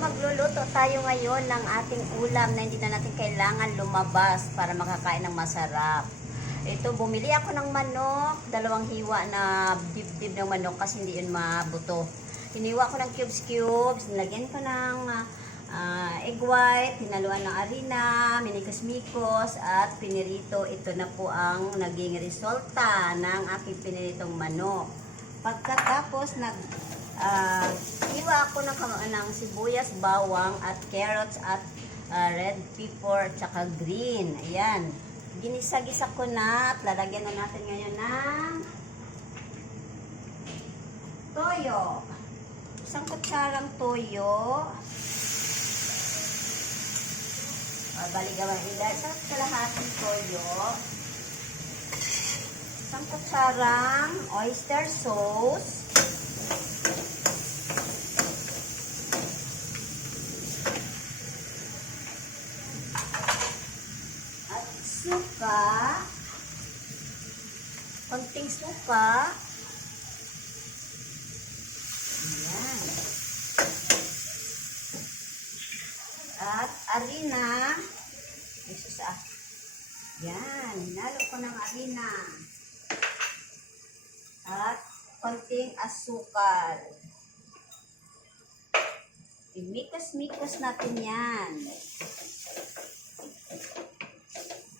Magluluto tayo ngayon ng ating ulam na hindi na natin kailangan lumabas para makakain ng masarap. Ito, bumili ako ng manok, 2 hiwa na dibdib ng manok kasi hindi yun mabuto. Hiniwa ko ng cubes, nilagyan ko ng egg white, hinaluan ng harina, minikos-mikos at pinirito. Ito na po ang naging resulta ng aking piniritong manok. Pagkatapos hiwa ako ng sibuyas, bawang at carrots at red pepper at saka green. Ayan. Ginisa-gisa ko na at lalagyan na natin ngayon ng toyo. Isang kutsarang toyo. Baligawan ila. Isang kalahating toyo. Isang kutsarang oyster sauce. Suka, konting suka, ayan, at harina, yan, hinalo ko ng harina, at konting asukal, imikos-mikos natin yan.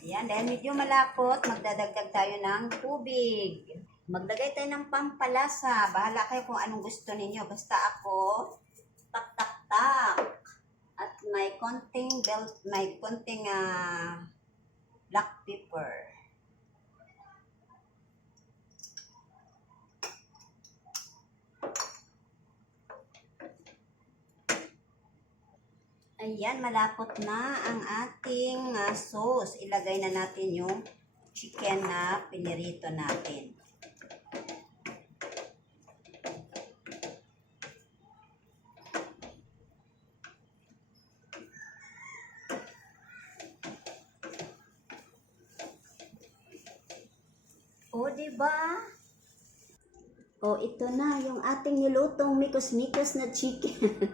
Ayan, dahil medyo malapot, magdadagdag tayo ng tubig. Maglagay tayo ng pampalasa. Bahala kayo kung anong gusto ninyo. Basta ako, tak-tak-tak. At may konting black pepper. Ayan, malapot na ang ating sauce. Ilagay na natin yung chicken na pinirito natin. O, diba? O, ito na yung ating nilutong mikos-mikos na chicken.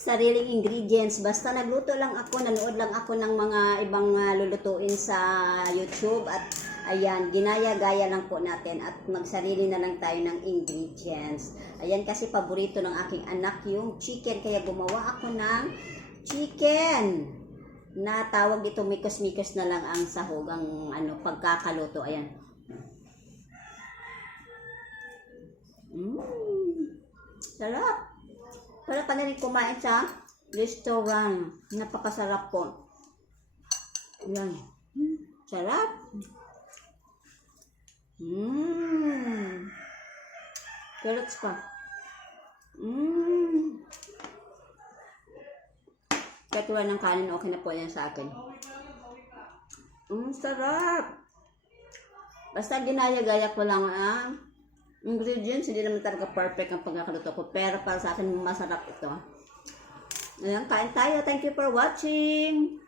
Sariling ingredients. Basta nagluto lang ako, nanood lang ako ng mga ibang lulutuin sa YouTube at ayan, ginaya-gaya lang po natin at magsarili na lang tayo ng ingredients. Ayan, kasi paborito ng aking anak yung chicken, kaya gumawa ako ng chicken na tawag dito mikos-mikos na lang ang sahog, ang pagkakaluto. Ayan. Sarap. Para ka na rin kumain sa restaurant. Napakasarap po. Yan. Sarap. Carrots pa. Kahit wala ng kanin, okay na po yan sa akin. Sarap. Basta ginaya-gaya ko lang ingredients, hindi naman talaga perfect ang pagkakaluto ko. Pero para sa akin, masarap ito. Ayan, kain tayo. Thank you for watching.